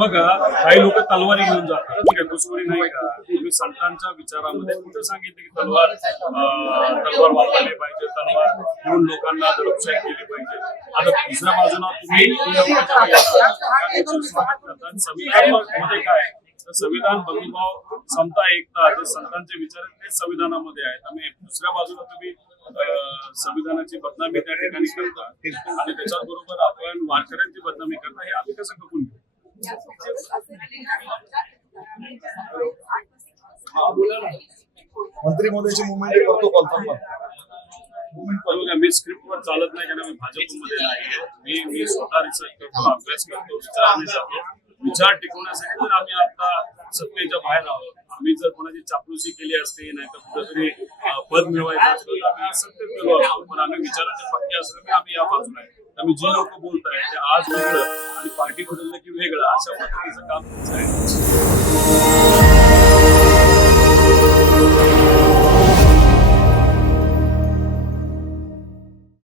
बघा काही लोक तलवारी घेऊन जातात. ठीक आहे घुसखोरी नाही का? तुम्ही संतांच्या विचारामध्ये कुठे सांगितलं की तलवार तलवार वापरली पाहिजे तलवार घेऊन लोकांना दडपशाही केली पाहिजे? आता दुसऱ्या बाजूला तुम्ही संविधानामध्ये काय? तर संविधान बंधुभाव समता एकता जे संतांचे विचार आहेत ते संविधानामध्ये आहेत. आणि दुसऱ्या बाजूला तुम्ही संविधानाची बदनामी त्या ठिकाणी करता आणि त्याच्याबरोबर आपण वारकऱ्यांची बदनामी करता हे आम्ही कसं घेऊ? मंत्री मोदीची मुवमेंट करतो बघा मी स्क्रिप्टवर चालत नाही कारण मी भाजपमध्ये नाही मी मी स्वतः रिसर्च करतो अभ्यास करतो विचाराने जातो. विचार टिकवण्यासाठी तर आम्ही आता सत्तेच्या बाहेर आहोत आम्ही जर कोणाची चापलुसी केली असते नाही तर कुठेतरी पद मिळवायचं आम्ही सत्तेत पण आम्ही विचाराचे पक्के असल्यामुळे आम्ही या बाजूला आहे. त्यामुळे जे लोक बोलत आहेत ते आज वेगळं आणि पार्टी बदललं की वेगळं अशा पद्धतीचं काम आहे.